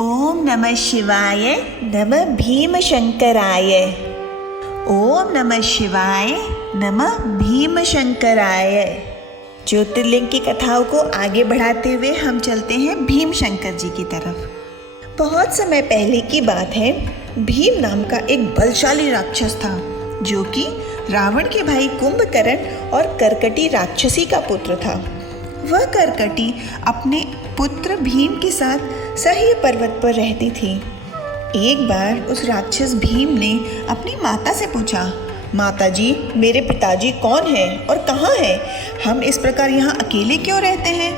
ओम नमः शिवाय नमः भीमशंकराय। ओम नमः शिवाय नमः भीमशंकराय। ज्योतिर्लिंग की कथाओं को आगे बढ़ाते हुए हम चलते हैं भीमशंकर जी की तरफ। बहुत समय पहले की बात है। भीम नाम का एक बलशाली राक्षस था जो कि रावण के भाई कुंभकर्ण और करकटी राक्षसी का पुत्र था। वह करकटी अपने पुत्र भीम के साथ सह्य पर्वत पर रहती थी। एक बार उस राक्षस भीम ने अपनी माता से पूछा, माताजी, मेरे पिताजी कौन हैं और कहाँ हैं? हम इस प्रकार यहाँ अकेले क्यों रहते हैं?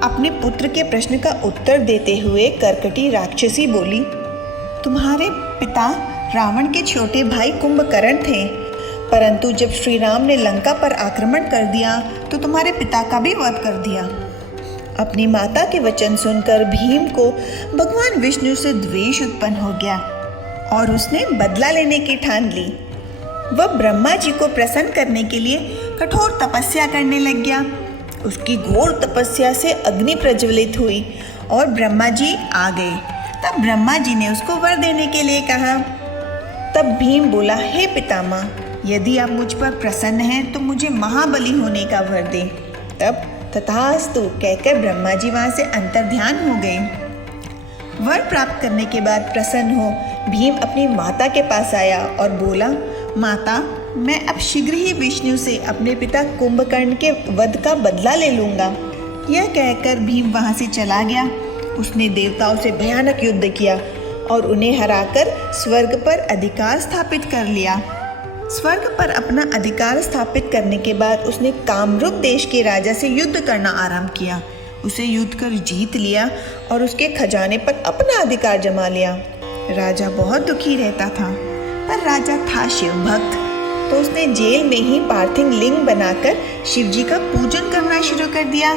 अपने पुत्र के प्रश्न का उत्तर देते हुए करकटी राक्षसी बोली, तुम्हारे पिता रावण के छोटे भाई कुंभकर्ण थे, परंतु जब श्री राम ने लंका पर आक्रमण कर दिया तो तुम्हारे पिता का भी वध कर दिया। अपनी माता के वचन सुनकर भीम को भगवान विष्णु से द्वेष उत्पन्न हो गया और उसने बदला लेने की ठान ली। वह ब्रह्मा जी को प्रसन्न करने के लिए कठोर तपस्या करने लग गया। उसकी घोर तपस्या से अग्नि प्रज्वलित हुई और ब्रह्मा जी आ गए। तब ब्रह्मा जी ने उसको वर देने के लिए कहा। तब भीम बोला, हे पितामह, यदि आप मुझ पर प्रसन्न हैं तो मुझे महाबली होने का वर दें। तब तथास्तु कहकर ब्रह्मा जी वहां से अंतर्ध्यान हो गए। वर प्राप्त करने के बाद प्रसन्न हो भीम अपनी माता के पास आया और बोला, माता, मैं अब शीघ्र ही विष्णु से अपने पिता कुंभकर्ण के वध का बदला ले लूंगा। यह कहकर भीम वहां से चला गया। उसने देवताओं से भयानक युद्ध किया और उन्हें हराकर स्वर्ग पर अधिकार स्थापित कर लिया। स्वर्ग पर अपना अधिकार स्थापित करने के बाद उसने कामरूप देश के राजा से युद्ध करना आरंभ किया। उसे युद्ध कर जीत लिया और उसके खजाने पर अपना अधिकार जमा लिया। राजा बहुत दुखी रहता था, पर राजा था शिव भक्त, तो उसने जेल में ही पार्थिव लिंग बनाकर शिव जी का पूजन करना शुरू कर दिया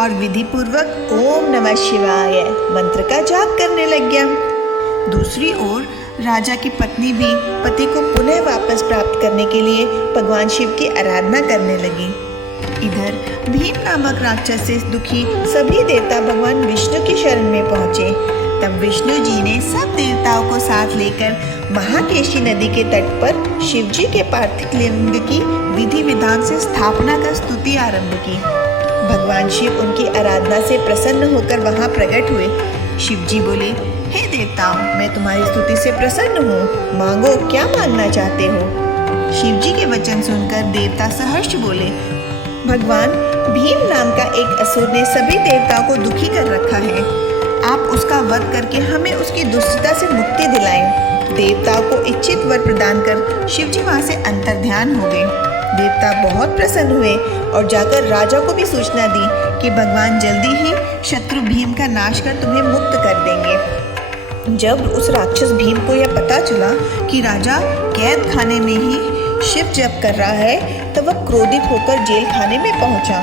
और विधि पूर्वक ओम नमः शिवाय मंत्र का जाप करने लग गया। दूसरी ओर राजा की पत्नी भी पति को पुनः वापस प्राप्त करने के लिए भगवान शिव की आराधना करने लगी। इधर भीम नामक राक्षस से दुखी सभी देवता भगवान विष्णु की शरण में पहुंचे। तब विष्णु जी ने सब देवताओं को साथ लेकर महाकेशी नदी के तट पर शिव जी के पार्थिव लिंग की विधि विधान से स्थापना कर स्तुति आरंभ की। भगवान शिव उनकी आराधना से प्रसन्न होकर वहां प्रकट हुए। शिव जी बोले, हे देवताओं, मैं तुम्हारी स्तुति से प्रसन्न हूँ, मांगो, क्या मांगना चाहते हो? शिव जी के वचन सुनकर देवता सहर्ष बोले, भगवान, भीम नाम का एक असुर ने सभी देवताओं को दुखी कर रखा है। आप उसका वध करके हमें उसकी दुष्टता से मुक्ति दिलाएं। देवताओं को इच्छित वर प्रदान कर शिव जी वहां से अंतर्ध्यान हो गए। देवता बहुत प्रसन्न हुए और जाकर राजा को भी सूचना दी कि भगवान जल्दी ही शत्रु भीम का नाश कर तुम्हें मुक्त कर देंगे। जब उस राक्षस भीम को यह पता चला कि राजा कैद खाने में ही शिव जप कर रहा है, तब वह क्रोधित होकर जेल खाने में पहुंचा।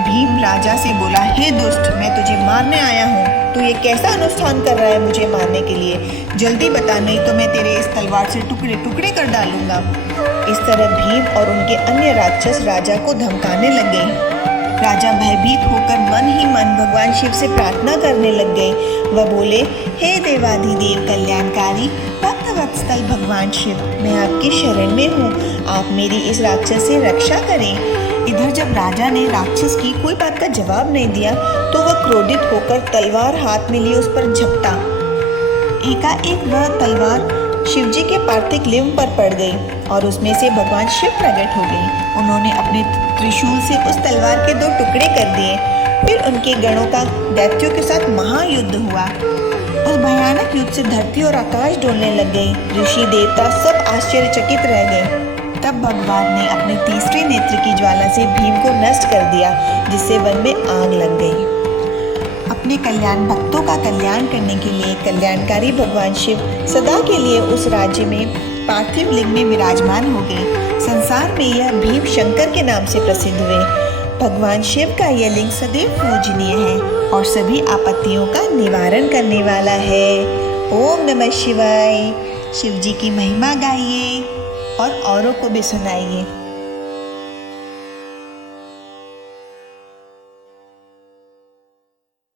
भीम राजा से बोला, हे दुष्ट, मैं तुझे मारने आया हूँ। तू ये कैसा अनुष्ठान कर रहा है मुझे मारने के लिए? जल्दी बता, नहीं तो मैं तेरे इस तलवार से टुकड़े टुकड़े कर डालूंगा। इस तरह भीम और उनके अन्य राक्षस राजा को धमकाने लगे। राजा भयभीत होकर मन ही मन भगवान शिव से प्रार्थना करने लग गए। वह बोले, हे देवाधिदेव कल्याणकारी भक्तवत्सल भगवान शिव, मैं आपकी शरण में हूँ, आप मेरी इस राक्षस से रक्षा करें। इधर जब राजा ने राक्षस की कोई बात का जवाब नहीं दिया तो वह क्रोधित होकर तलवार हाथ में लिए उस पर झपटा। एकाएक वह तलवार शिवजी के पार्थिव लिंग पर पड़ गई और उसमें से भगवान शिव प्रकट हो गए। उन्होंने अपने त्रिशूल से उस तलवार के 2 टुकड़े कर दिए। फिर उनके गणों का दैत्यों के साथ महायुद्ध हुआ। उस भयानक युद्ध से धरती और आकाश डोलने लग गई। ऋषि देवता सब आश्चर्यचकित रह गए। तब भगवान ने अपने तीसरे नेत्र की ज्वाला से भीम को नष्ट कर दिया, जिससे वन में आग लग गई। अपने कल्याण भक्तों का कल्याण करने के लिए कल्याणकारी भगवान शिव सदा के लिए उस राज्य में पार्थिव लिंग में विराजमान हो गए। संसार में यह भीम शंकर के नाम से प्रसिद्ध हुए। भगवान शिव का यह लिंग सदैव पूजनीय है और सभी आपत्तियों का निवारण करने वाला है। ओम नमः शिवाय। शिव जी की महिमा गाइए और औरों को भी सुनाइए।